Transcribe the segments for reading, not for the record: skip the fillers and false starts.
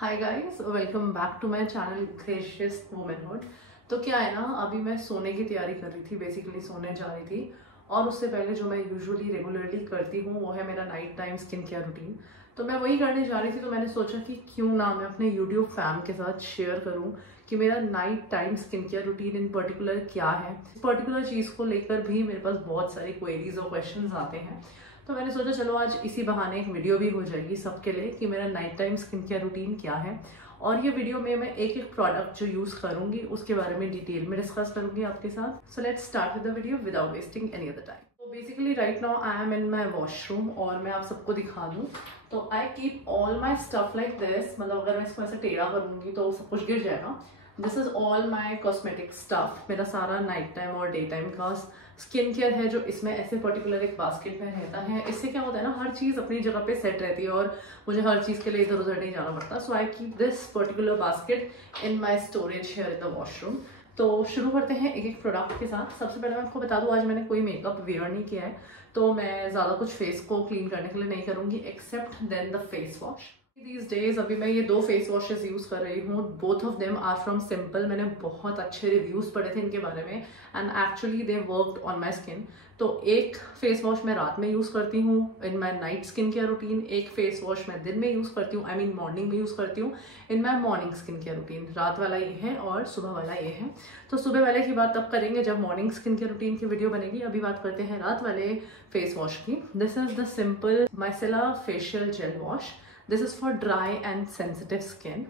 Hi guys, welcome back to my channel gracious womanhood. तो क्या है ना, अभी मैं सोने की तैयारी कर रही थी, बेसिकली सोने जा रही थी। और उससे पहले जो मैं यूजुअली रेगुलरली करती हूँ वो है मेरा night time skin care routine. तो मैं वही करने जा रही थी, तो मैंने सोचा कि क्यों ना मैं अपने यूट्यूब फैम के साथ शेयर करूँ कि मेरा night time skin care routine इन पर्टिकुलर क्या है। इस पर्टिकुलर चीज़ को लेकर भी मेरे पास बहुत सारी क्वेरीज और क्वेश्चन आते हैं। तो मैंने सोचा चलो आज इसी बहाने एक वीडियो भी हो जाएगी सबके लिए कि मेरा night time skin care routine क्या है। और ये वीडियो में मैं एक एक प्रोडक्ट जो यूज करूंगी उसके बारे में डिटेल में डिस्कस करूंगी आपके साथ। So let's start with the video without wasting any other time. तो basically right now I am in my washroom और मैं आप सबको दिखा दूं तो I keep all my stuff like this. मतलब अगर मैं इसको ऐसे टेढ़ा करूंगी तो सब कुछ गिर जाएगा। This is all my cosmetic stuff. मेरा सारा नाइट टाइम और डे टाइम का स्किन केयर है जो इसमें ऐसे पर्टिकुलर एक बास्केट में रहता है। इससे क्या होता है ना, हर चीज़ अपनी जगह पे सेट रहती है और मुझे हर चीज़ के लिए इधर उधर नहीं जाना पड़ता। So I keep this particular basket in my storage here in the washroom. तो शुरू करते हैं एक एक प्रोडक्ट के साथ। सबसे पहले मैं आपको बता दूं, आज मैंने कोई मेकअप वेयर नहीं किया है, तो मैं ज़्यादा कुछ फेस को क्लीन करने के लिए नहीं करूँगी except then the face wash. These days अभी मैं ये 2 फेस वॉशेस यूज कर रही हूँ। Both of them are from Simple. मैंने बहुत अच्छे रिव्यूज पढ़े थे इनके बारे में and actually they worked on my skin. तो एक फेस वॉश मैं रात में यूज करती हूँ in my night skin care routine, एक फेस वॉश मैं दिन में यूज करती हूँ, आई मीन मॉर्निंग में यूज करती हूँ in my morning skin care routine. रात वाला ये है और सुबह वाला ये है। तो सुबह वाले की बात तब करेंगे जब मॉर्निंग स्किन केयर रूटीन की वीडियो बनेगी। अभी बात करते हैं रात वाले फेस वॉश की। This is the Simple micellar facial gel wash. This is for dry and sensitive skin.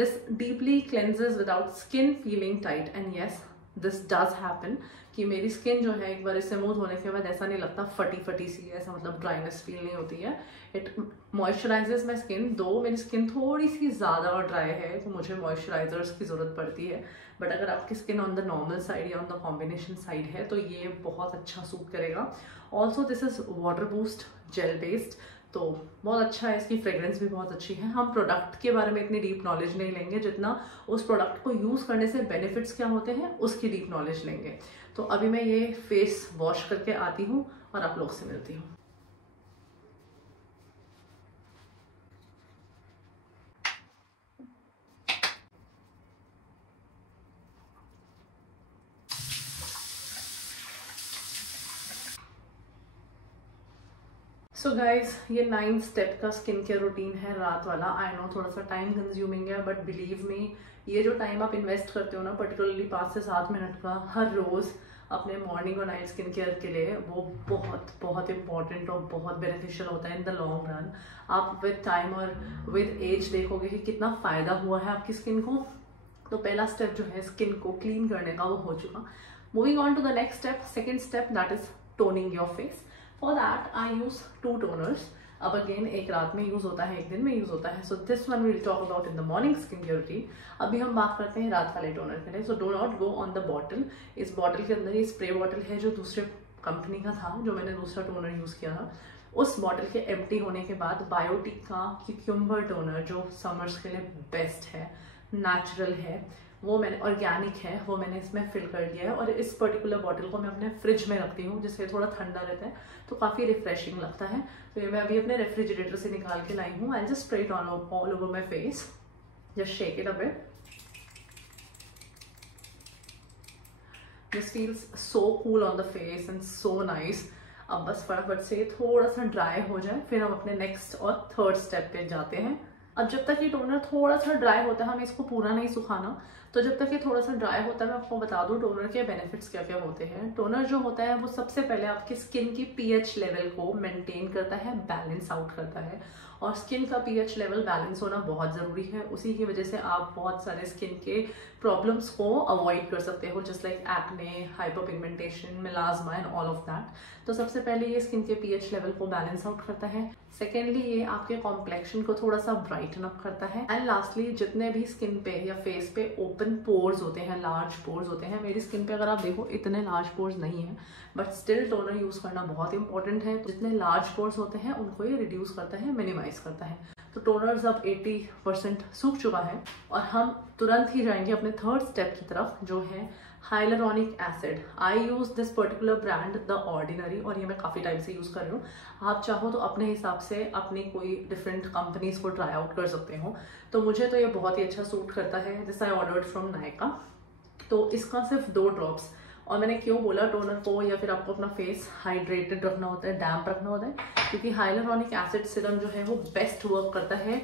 This deeply cleanses without skin feeling tight, and yes, this does happen कि मेरी स्किन जो है एक बार स्मूथ होने के बाद ऐसा नहीं लगता फटी फटी सी, ऐसा मतलब ड्राइनेस फील नहीं होती है। It moisturises my skin. दो मेरी स्किन थोड़ी सी ज़्यादा ड्राई है तो मुझे मॉइस्चराइजर्स की ज़रूरत पड़ती है, बट अगर आपकी skin on the normal side या ऑन द कॉम्बिनेशन साइड है तो ये बहुत अच्छा सूट करेगा। Also this is water boost gel based, तो बहुत अच्छा है। इसकी फ्रेग्रेंस भी बहुत अच्छी है। हम प्रोडक्ट के बारे में इतनी डीप नॉलेज नहीं लेंगे जितना उस प्रोडक्ट को यूज़ करने से बेनिफिट्स क्या होते हैं उसकी डीप नॉलेज लेंगे। तो अभी मैं ये फेस वॉश करके आती हूँ और आप लोग से मिलती हूँ। सो गाइज, ये 9 स्टेप का स्किन केयर रूटीन है रात वाला। आई नो थोड़ा सा टाइम कंज्यूमिंग है, बट बिलीव मी, ये जो टाइम आप इन्वेस्ट करते हो ना, पर्टिकुलरली 5 से 7 मिनट का हर रोज़ अपने मॉर्निंग और नाइट स्किन केयर के लिए, वो बहुत बहुत इंपॉर्टेंट और बहुत बेनिफिशियल होता है इन द लॉन्ग रन। आप विद टाइम और विद एज देखोगे कि कितना फ़ायदा हुआ है आपकी स्किन को। तो पहला स्टेप जो है स्किन को क्लीन करने का वो हो चुका। Moving on to the next step, second step, that is toning your face. For that I use 2 toners. अब अगेन एक रात में यूज होता है, एक दिन में यूज होता है। So this one will talk about in the morning skin care routine. अभी हम बात करते हैं रात वाले टोनर के लिए। So do not go on the bottle. इस बॉटल के अंदर ये स्प्रे बॉटल है जो दूसरे कंपनी का था, जो मैंने दूसरा टोनर यूज किया था। उस बॉटल के एम्प्टी होने के बाद बायोटिक का क्यूक्यूम्बर टोनर जो समर्स के लिए बेस्ट है, नेचुरल है, वो मैंने ऑर्गेनिक है, वो मैंने इसमें फिल कर दिया है। और इस पर्टिकुलर बॉटल को मैं अपने फ्रिज में रखती हूँ जिससे थोड़ा ठंडा रहता है तो काफ़ी रिफ्रेशिंग लगता है। तो ये मैं अभी अपने रेफ्रिजरेटर से निकाल के लाई हूँ। I just spray it on all over my face, just shake it a bit. This feels so cool on the face and so nice. अब बस फटाफट से थोड़ा सा ड्राई हो जाए, फिर हम अपने नेक्स्ट और थर्ड स्टेप पे जाते हैं। अब जब तक ये टोनर थोड़ा सा ड्राई होता है, हमें इसको पूरा नहीं सुखाना, तो जब तक ये थोड़ा सा ड्राई होता है मैं आपको बता दूं टोनर के बेनिफिट्स क्या क्या होते हैं। टोनर जो होता है वो सबसे पहले आपकी स्किन की पीएच लेवल को मेंटेन करता है, बैलेंस आउट करता है। और स्किन का पीएच लेवल बैलेंस होना बहुत ज़रूरी है। उसी की वजह से आप बहुत सारे स्किन के प्रॉब्लम्स को अवॉइड कर सकते हो, just like acne, hyperpigmentation, melasma and all of that. तो सबसे पहले ये स्किन के पीएच लेवल को बैलेंस आउट करता है। सेकेंडली ये आपके कॉम्प्लेक्शन को थोड़ा सा ब्राइटन अप करता है। एंड लास्टली जितने भी स्किन पे या फेस पे ओपन पोर्स होते हैं, लार्ज पोर्स होते हैं, मेरी स्किन पे अगर आप देखो इतने लार्ज पोर्स नहीं है, बट स्टिल टोनर यूज करना बहुत इंपॉर्टेंट है। जितने लार्ज पोर्स होते हैं उनको ये रिड्यूस करता है, मिनिमाइज करता है। तो टोनर्स अब 80% सूख चुका है और हम तुरंत ही जाएंगे अपने थर्ड स्टेप की तरफ, जो है hyaluronic acid. I use this particular brand the ordinary, और ये मैं काफ़ी टाइम से यूज़ कर रही हूँ। आप चाहो तो अपने हिसाब से अपनी कोई डिफरेंट कंपनीज को ट्राई आउट कर सकते हो। तो मुझे तो ये बहुत ही अच्छा सूट करता है। This I ordered from Nykaa. तो इसका सिर्फ 2 ड्रॉप्स, और मैंने क्यों बोला टोनर को या फिर आपको अपना फेस हाइड्रेटेड रखना होता है, डैम्प रखना होता है, क्योंकि हाइलुरोनिक एसिड सीरम जो है वो बेस्ट वर्क करता है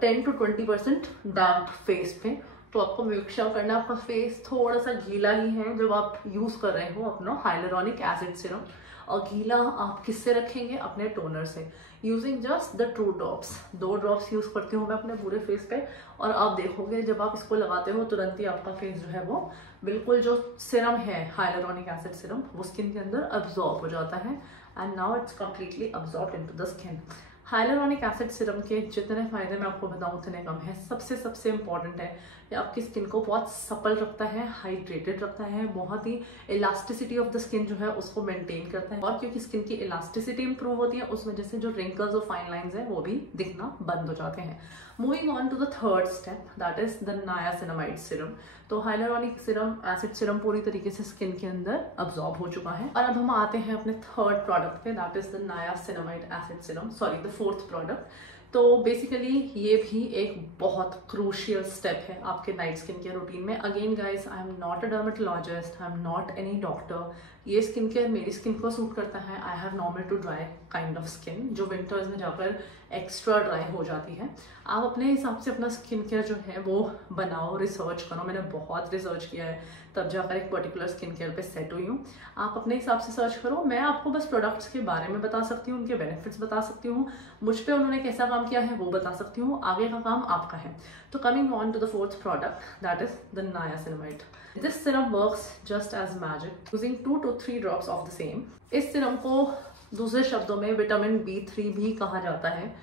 10 to 20% डैम्प फेस पे। तो आपको मेक श्योर करना है आपका फेस थोड़ा सा गीला ही है जब आप यूज कर रहे हो अपना हाइलुरोनिक एसिड सीरम। और गीला आप किससे रखेंगे? अपने टोनर से, using just the 2 drops. 2 drops use करती हूँ मैं अपने पूरे फेस पे, और आप देखोगे जब आप इसको लगाते हो तुरंत ही आपका फेस जो है वो बिल्कुल जो सीरम है हाइलुरोनिक एसिड सीरम वो स्किन के अंदर अब्जॉर्ब हो जाता है, and now it's completely absorb into the skin. Hyaluronic acid serum के जितने फायदे मैं आपको बताऊं उतने कम है। सबसे इम्पॉर्टेंट है ये आपकी स्किन को बहुत सपल रखता है, हाइड्रेटेड रखता है, बहुत ही इलास्टिसिटी ऑफ द स्किन जो है उसको मेंटेन करता है, और क्योंकि स्किन की इलास्टिसिटी इंप्रूव होती है उस वजह से जो रिंकल्स और फाइन लाइंस है वो भी दिखना बंद हो जाते हैं। Moving on to the third step, that is the niacinamide serum. तो हाइलुरोनिक सीरम एसिड सीरम पूरी तरीके से स्किन के अंदर अब्सॉर्ब हो चुका है, और अब हम आते हैं अपने थर्ड प्रोडक्ट पे, that is the niacinamide acid serum, sorry the fourth product. तो बेसिकली ये भी एक बहुत क्रूशियल स्टेप है आपके नाइट स्किन केयर रूटीन में। Again guys, I am not a dermatologist, I am not any doctor. ये स्किन केयर मेरी स्किन को सूट करता है। I have normal to dry kind of skin, जो विंटर्स में जाकर एक्स्ट्रा ड्राई हो जाती है। आप अपने हिसाब से अपना स्किन केयर जो है वो बनाओ, रिसर्च करो। मैंने बहुत रिसर्च किया है तब जाकर एक पर्टिकुलर स्किन केयर पे सेट हुई हूँ। आप अपने हिसाब से सर्च करो। मैं आपको बस प्रोडक्ट्स के बारे में बता सकती हूँ, उनके बेनिफिट्स बता सकती हूँ, मुझ पे उन्होंने कैसा काम किया है वो बता सकती हूँ, आगे का काम आपका है। तो coming on to the fourth product, that is the niacinamide. This serum works just as magic using 2 to 3 drops of the same. इस सीरम को दूसरे शब्दों में विटामिन B3 भी कहा जाता है।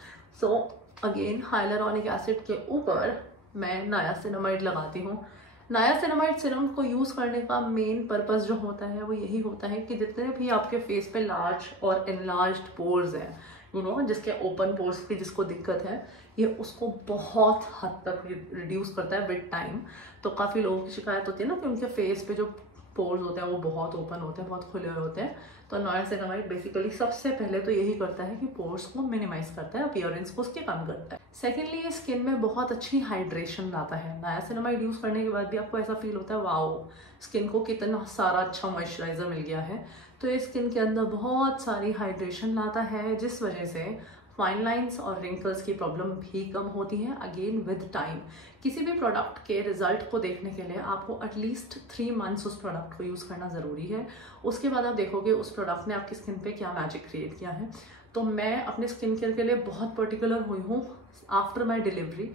सो अगेन हाइलुरोनिक एसिड के ऊपर मैं नायासिनामाइड लगाती हूँ। नायासिनामाइड सीरम को यूज़ करने का मेन पर्पस जो होता है वो यही होता है कि जितने भी आपके फेस पे लार्ज और एनलार्ज्ड पोर्स हैं, जिसके ओपन पोर्स की जिसको दिक्कत है, ये उसको बहुत हद तक रिड्यूस करता है विद टाइम। तो काफ़ी लोगों की शिकायत होती है ना कि उनके फेस पे जो पोर्स होते हैं वो बहुत ओपन होते हैं, बहुत खुले हुए होते हैं। तो नायासिनामाइड बेसिकली सबसे पहले तो यही करता है कि पोर्स को मिनिमाइज करता है, अपीयरेंस को उसके कम करता है। सेकेंडली, ये स्किन में बहुत अच्छी हाइड्रेशन लाता है। नायासिनामाइड यूज करने के बाद भी आपको ऐसा फील होता है वाओ, स्किन को कितना सारा अच्छा मॉइस्चराइजर मिल गया है। तो ये स्किन के अंदर बहुत सारी हाइड्रेशन लाता है, जिस वजह से फाइन लाइंस और रिंकल्स की प्रॉब्लम भी कम होती है अगेन विद टाइम। किसी भी प्रोडक्ट के रिजल्ट को देखने के लिए आपको एटलीस्ट 3 मंथ्स उस प्रोडक्ट को यूज़ करना ज़रूरी है। उसके बाद आप देखोगे उस प्रोडक्ट ने आपकी स्किन पे क्या मैजिक क्रिएट किया है। तो मैं अपने स्किन केयर के लिए बहुत पर्टिकुलर हुई हूँ आफ्टर माई डिलीवरी।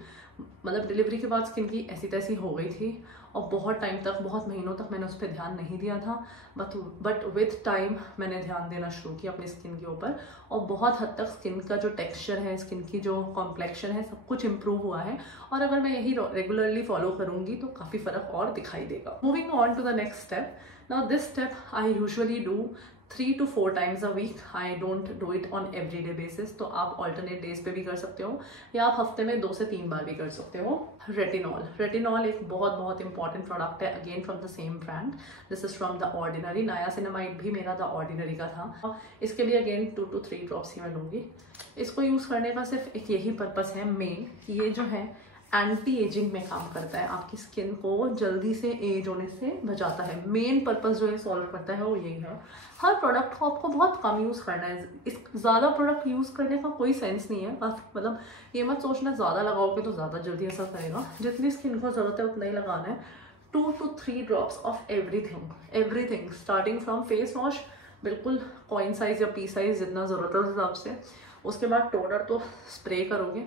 मतलब डिलीवरी के बाद स्किन की ऐसी तैसी हो गई थी, और बहुत टाइम तक, बहुत महीनों तक मैंने उस पर ध्यान नहीं दिया था। बट विथ टाइम मैंने ध्यान देना शुरू किया अपनी स्किन के ऊपर, और बहुत हद तक स्किन का जो टेक्सचर है, स्किन की जो कॉम्प्लेक्शन है, सब कुछ इम्प्रूव हुआ है। और अगर मैं यही रेगुलरली फॉलो करूँगी तो काफ़ी फ़र्क और दिखाई देगा। Moving on to the next step. Now this step I usually do 3 to 4 times a week. I don't do it on everyday basis. तो आप alternate days पे भी कर सकते हो, या आप हफ्ते में 2 से 3 बार भी कर सकते हो। रेटिनॉल एक बहुत इंपॉर्टेंट प्रोडक्ट है, again from the same brand. This is from the ordinary. Niacinamide भी मेरा द ऑर्डिनरी का था। इसके भी अगेन 2 to 3 ड्रॉप्स ही मैं लूँगी। इसको यूज़ करने का सिर्फ एक यही पर्पस है मेन, कि ये जो है एंटी एजिंग में काम करता है, आपकी स्किन को जल्दी से एज होने से बचाता है। मेन पर्पस जो ये सॉल्व करता है वो यही है। हर प्रोडक्ट को आपको बहुत कम यूज़ करना है। इस ज़्यादा प्रोडक्ट यूज़ करने का कोई सेंस नहीं है। बस मतलब ये मत सोचना ज़्यादा लगाओगे तो ज़्यादा जल्दी असर करेगा। जितनी स्किन को ज़रूरत है उतना ही लगाना है। 2 to 3 drops of everything starting from face wash, बिल्कुल कॉइन साइज या पी साइज जितना ज़रूरत है उस हिसाब से। उसके बाद टोनर तो स्प्रे करोगे,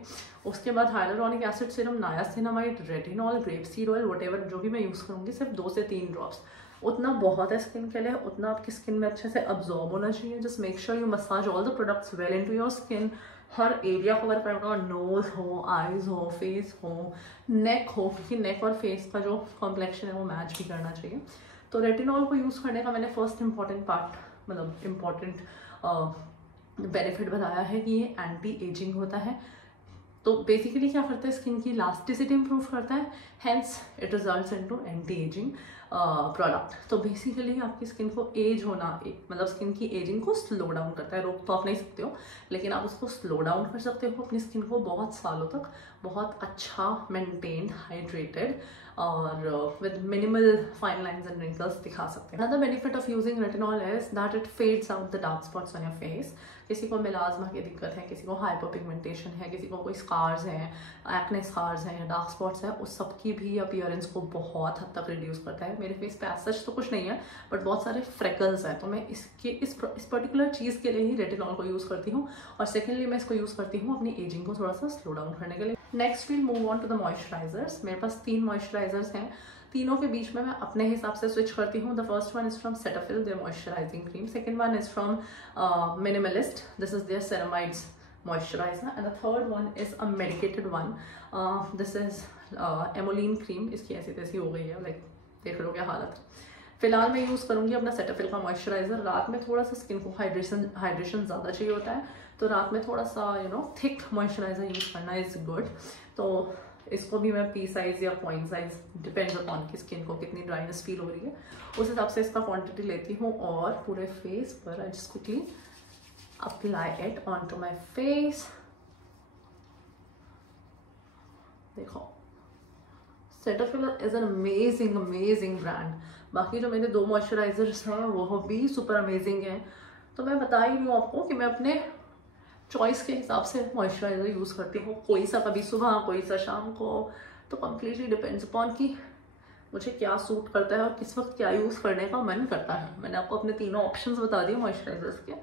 उसके बाद hyaluronic acid serum, niacinamide, retinol, grapeseed oil, whatever जो भी मैं यूज़ करूँगी, सिर्फ 2 से 3 ड्रॉप्स, उतना बहुत है स्किन के लिए। उतना आपकी स्किन में अच्छे से अब्जॉर्ब होना चाहिए। Just make sure you massage all the products well into your skin. Her area cover करना, नोज हो, आईज हो, फेस हो, नेक हो, क्योंकि नेक और फेस का जो कॉम्प्लेक्शन है वो मैच भी करना चाहिए। तो रेटिनॉल को यूज़ करने का मैंने फर्स्ट इंपॉर्टेंट पार्ट, मतलब इम्पॉर्टेंट बेनिफिट बताया है कि ये एंटी एजिंग होता है। तो बेसिकली क्या करता है, स्किन की इलास्टिसिटी इंप्रूव करता है, hence it results into anti ageing. Product. तो बेसिकली आपकी स्किन को एज होना, मतलब स्किन की एजिंग को स्लो डाउन करता है। रोक तो आप नहीं सकते हो, लेकिन आप उसको स्लो डाउन कर सकते हो, अपनी स्किन को बहुत सालों तक बहुत अच्छा मेंटेन्ड, हाइड्रेटेड और with minimal fine lines and wrinkles दिखा सकते हैं। Another benefit of using retinol is that it fades out the dark spots on your face. किसी को मेलाज्मा की दिक्कत है, किसी को हाइपरपिगमेंटेशन है, किसी को कोई स्कार्स हैं, एक्ने स्कार्स हैं, डार्क स्पॉट्स हैं, उस सब की भी अपीयरेंस को बहुत हद तक रिड्यूस करता है। मेरे फेस पे एज सच तो कुछ नहीं है, बट बहुत सारे फ्रेकल्स हैं, तो मैं इस पर्टिकुलर चीज़ के लिए ही रेटिनॉल को यूज़ करती हूँ। और सेकेंडली मैं इसको यूज़ करती हूँ अपनी एजिंग को थोड़ा सा स्लो डाउन करने के लिए। Next we'll move on to the moisturisers. मेरे पास 3 मॉइस्चराइजर्स हैं, तीनों के बीच में मैं अपने हिसाब से स्विच करती हूँ। The first one is from Cetaphil, their moisturising cream. Second one is from Minimalist, this is their ceramides moisturiser. And the third one is a medicated one, this is Emolene cream. इसकी ऐसी तैसी हो गई है, like देख लो क्या हालत। फिलहाल मैं यूज़ करूँगी अपना सेटाफिल का मॉइस्चराइजर। रात में थोड़ा सा स्किन को हाइड्रेशन ज़्यादा चाहिए होता है, तो रात में थोड़ा सा थिक मॉइस्चराइजर यूज़ करना इज़ गुड। तो इसको भी मैं पी साइज़ या पॉइंट साइज़, डिपेंड्स अपॉन की स्किन को कितनी ड्राइनेस फील हो रही है, उस हिसाब से इसका क्वांटिटी लेती हूँ। और पूरे फेस पर I just quickly apply it on to my face. देखो, Cetaphil is an amazing brand. बाकी जो मेरे 2 मॉइस्चराइजर्स हैं वो भी सुपर अमेजिंग हैं। तो मैं बता ही रही हूँ आपको कि मैं अपने चॉइस के हिसाब से मॉइस्चराइजर यूज़ करती हूँ, कोई सा कभी सुबह, कोई सा शाम को। तो कम्प्लीटली डिपेंड्स अपॉन कि मुझे क्या सूट करता है और किस वक्त क्या यूज़ करने का मन करता है। मैंने आपको अपने तीनों ऑप्शंस बता दिए मॉइस्चराइजर्स के।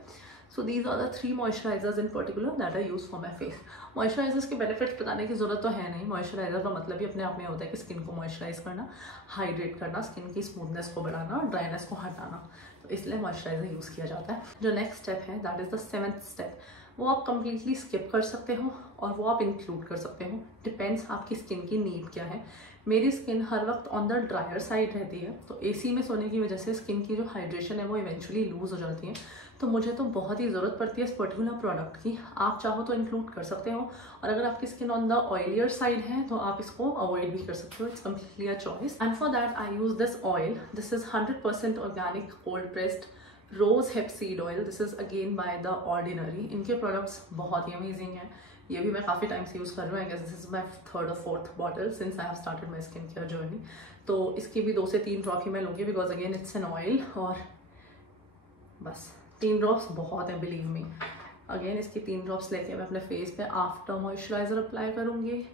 So these are the 3 moisturisers in particular that I use for my face. Moisturisers के बेनिफिट्स बताने की जरूरत तो है नहीं। मॉइस्चराइजर का मतलब ही अपने आप में होता है कि स्किन को मॉइस्चराइज करना, हाइड्रेट करना, स्किन की स्मूथनेस को बढ़ाना, ड्राइनेस को हटाना। तो इसलिए मॉइस्चराइजर यूज़ किया जाता है। जो नेक्स्ट स्टेप है that is the 7th step, वो आप कम्प्लीटली स्किप कर सकते हो और वो आप इंक्लूड कर सकते हो। डिपेंड्स आपकी स्किन की नीड क्या है। मेरी स्किन हर वक्त ऑन द ड्रायर साइड रहती है, तो एसी में सोने की वजह से स्किन की जो हाइड्रेशन है वो इवेंचुअली लूज हो जाती है। तो मुझे तो बहुत ही ज़रूरत पड़ती है इस पर्टिकुलर प्रोडक्ट की। आप चाहो तो इंक्लूड कर सकते हो, और अगर आपकी skin on the oilier side है तो आप इसको अवॉइड भी कर सकते हो। It's completely a choice. And for that I use this oil. This is 100% organic cold pressed rose hip seed oil. This is again by the ordinary. इनके products बहुत ही अमेजिंग हैं। ये भी मैं काफ़ी टाइम से यूज़ कर रही हूँ। I guess this is my 3rd or 4th bottle since I have started my skin care journey. तो इसकी भी 2 से 3 ड्रॉप ही मैं लूँगी, because again it's an oil. और बस 3 ड्रॉप्स बहुत है, बिलीव मी। अगेन इसकी 3 ड्रॉप्स लेके मैं अपने फेस पे आफ्टर मॉइस्चराइजर अप्लाई करूँगी।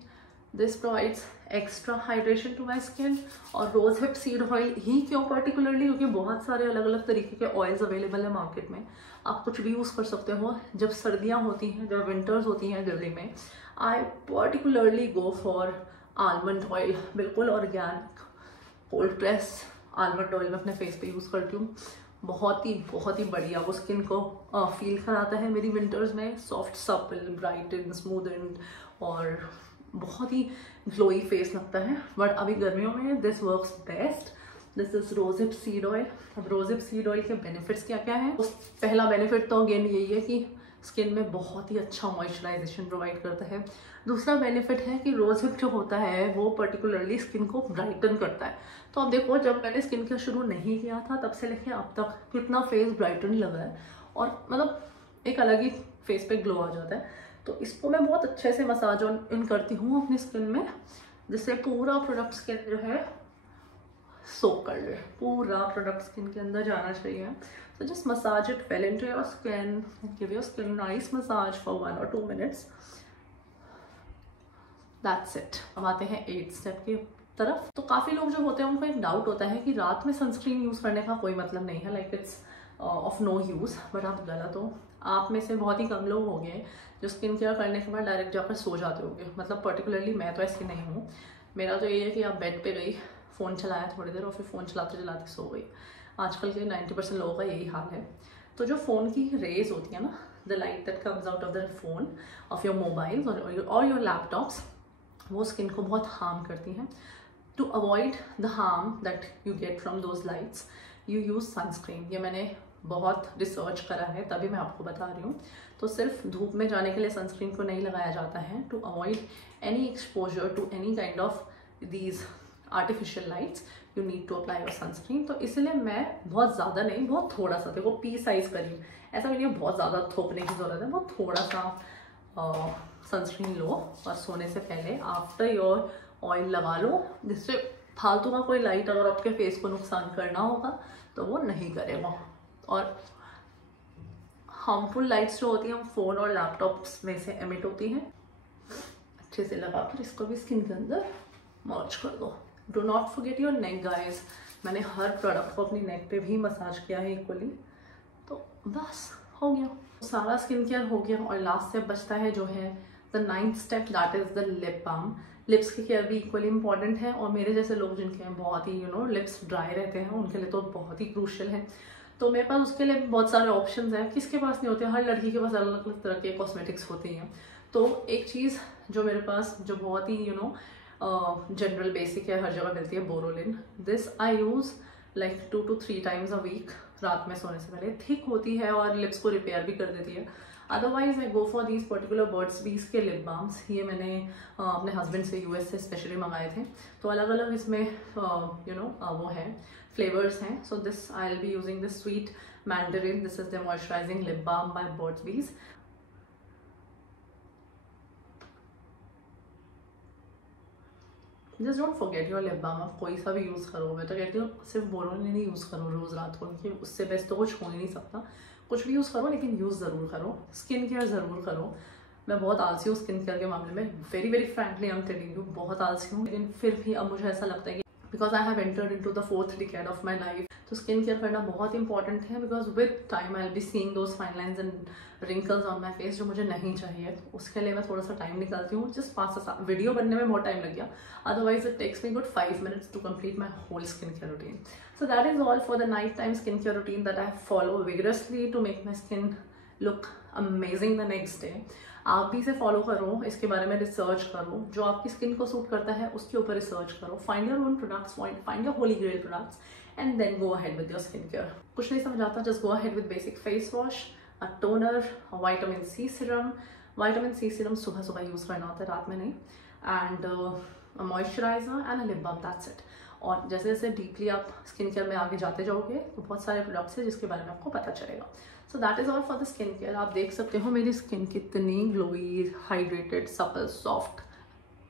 This provides extra hydration to my skin. और रोज हिप सीड ऑयल ही क्यों पर्टिकुलरली, क्योंकि बहुत सारे अलग अलग तरीके के ऑयल्स अवेलेबल है मार्केट में, आप कुछ भी यूज़ कर सकते हो। जब सर्दियाँ होती हैं, जब विंटर्स होती हैं दिल्ली में, I particularly go for almond oil. बिल्कुल organic cold press almond oil मैं अपने फेस पे यूज़ करती हूँ। बहुत ही बढ़िया वो स्किन को फील कराता है मेरी विंटर्स में। सॉफ्ट, सपल, ब्राइटन, स्मूदन और बहुत ही ग्लोई फेस लगता है। बट अभी गर्मियों में this works best. This is rose hip seed oil. अब रोज हिप सीड ऑयल के बेनिफिट्स क्या क्या है? पहला बेनिफिट तो अगेन यही है कि स्किन में बहुत ही अच्छा मॉइस्चराइजेशन प्रोवाइड करता है। दूसरा बेनिफिट है कि रोज हिप जो होता है वो पर्टिकुलरली स्किन को ब्राइटन करता है। तो अब देखो, जब मैंने स्किन केयर शुरू नहीं किया था तब से लेके अब तक कितना फेस ब्राइटन लगा है, और मतलब एक अलग ही फेस पे ग्लो आ जाता है। तो इसको मैं बहुत अच्छे से मसाज इन करती हूँ अपनी स्किन में, जिससे पूरा प्रोडक्ट स्किन जो है सोक कर ले। पूरा प्रोडक्ट स्किन के अंदर जाना चाहिए। So just massage it well into your skin, give your skin nice massage for 1 or 2 minutes. That's it. अब आते हैं 8th स्टेप की तरफ। तो काफ़ी लोग जो होते हैं उनको एक डाउट होता है कि रात में सनस्क्रीन यूज़ करने का कोई मतलब नहीं है, like it's of no use. But आप गलत हो। आप में से बहुत ही कम लोग होंगे जो स्किन केयर करने के बाद डायरेक्ट जाकर सो जाते होंगे। मतलब पर्टिकुलरली मैं तो ऐसी नहीं हूँ। मेरा तो ये है कि आप बेड पे गई, फ़ोन चलाया थोड़ी देर और फिर फ़ोन चलाते चलाते सो गई। आजकल के 90% लोगों का यही हाल है। तो जो फ़ोन की रेज होती है ना, the light that comes out of the phone, of your mobiles और योर लैपटॉप्स, वो स्किन को बहुत हार्म करती हैं। To avoid the harm that you get from those lights, you use sunscreen. ये मैंने बहुत रिसर्च करा है, तभी मैं आपको बता रही हूँ। तो सिर्फ धूप में जाने के लिए सनस्क्रीन को नहीं लगाया जाता है। To avoid any exposure to any kind of these artificial lights you need to apply your sunscreen. तो इसलिए मैं बहुत ज़्यादा नहीं, बहुत थोड़ा सा, देखो पी साइज करीब, ऐसा भी नहीं है बहुत ज़्यादा थोपने की ज़रूरत है, बहुत थोड़ा सा सनस्क्रीन लो और सोने से पहले आफ्टर योर ऑयल लगा लो, जिससे फालतू का कोई लाइट अगर आपके फेस को नुकसान करना होगा तो वो नहीं करेगा। और हार्मफुल लाइट्स जो होती हैं हम फ़ोन और लैपटॉप्स में से एमिट होती हैं। अच्छे से लगा कर इसको भी स्किन के अंदर मर्ज कर दो। Do not forget your neck guys, मैंने हर प्रोडक्ट को अपनी नेक पे भी मसाज किया है इक्वली। तो बस हो गया, सारा स्किन केयर हो गया। और लास्ट स्टेप बचता है जो है the 9th step, that is the lip balm. Lips की केयर भी इक्वली इंपॉर्टेंट है और मेरे जैसे लोग जिनके बहुत ही लिप्स ड्राई रहते हैं उनके लिए तो बहुत ही क्रूशियल है। तो मेरे पास उसके लिए बहुत सारे ऑप्शंस हैं, किसके पास नहीं होते, हर लड़की के पास अलग अलग तरह के कॉस्मेटिक्स होती हैं। तो एक चीज़ जो मेरे पास जो बहुत ही जनरल बेसिक है, हर जगह मिलती है, Boroline. This I use like 2 to 3 times a week रात में सोने से पहले। थिक होती है और लिप्स को रिपेयर भी कर देती है। Otherwise I go for these particular birds बीज के लिप बाम्स। ये मैंने अपने हस्बैंड से US से स्पेशली मंगाए थे। तो अलग अलग इसमें वो है फ्लेवर्स हैं। So this I will be using this sweet mandarin, this is the moisturising lip balm by Burt's Bees. Just don't forget your lip balm. आप कोई सा भी यूज़ करो, मैं तो कहती हूँ सिर्फ बोरोलिन ही यूज़ करो रोज़ रात को, क्योंकि उससे बेस्ट तो कुछ हो ही नहीं सकता। कुछ भी यूज़ करो लेकिन यूज़ ज़रूर करो, स्किन केयर ज़रूर करो। मैं बहुत आलसी हूँ स्किन केयर के मामले में, very very frankly I am telling you, बहुत आलसी हूँ। लेकिन फिर भी अब मुझे ऐसा लगता है कि because I have entered into the 4th decade of my life, तो स्किन केयर करना बहुत इंपॉर्टेंट है। Because with time I will be seeing those fine lines and wrinkles on my face जो मुझे नहीं चाहिए। तो उसके लिए मैं थोड़ा सा टाइम निकालती हूँ। जस्ट 5 से 7 वीडियो बनने में बहुत टाइम लग गया, otherwise it takes me good 5 minutes to complete my whole skin care routine. So that is all for the nighttime skincare routine that I follow vigorously to make my skin look amazing the next day. आप भी इसे follow करो, इसके बारे में research करो, जो आपकी स्किन को सूट करता है उसके ऊपर रिसर्च करो, find your own products, find your holy grail products and then go ahead with your skin care. कुछ नहीं समझ आता, just go ahead with basic face wash, a toner, vitamin C serum. Vitamin C serum सुबह सुबह use करना होता है, रात में नहीं, and moisturiser and a lip balm, that's it. और जैसे जैसे डीपली आप स्किन केयर में आगे जाते जाओगे तो बहुत सारे प्रोडक्ट्स हैं जिसके बारे में आपको पता चलेगा। So that is all for the skin care. आप देख सकते हो मेरी स्किन कितनी ग्लोई, हाइड्रेटेड, सपल, सॉफ्ट,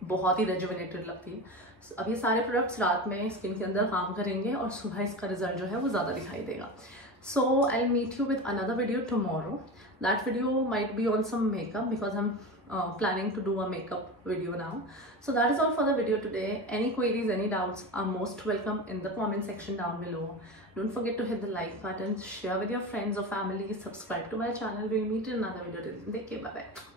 बहुत ही रेजुविनेटेड लगती है। अब ये सारे प्रोडक्ट्स रात में स्किन के अंदर काम करेंगे और सुबह इसका रिजल्ट जो है वो ज़्यादा दिखाई देगा। So I'll meet you with another video tomorrow. That video might be on some makeup because I'm planning to do a makeup video now. So that is all for the video today. Any queries, any doubts are most welcome in the comment section down below. Don't forget to hit the like button, share with your friends or family, subscribe to my channel. We'll meet in another video. Take care, bye bye.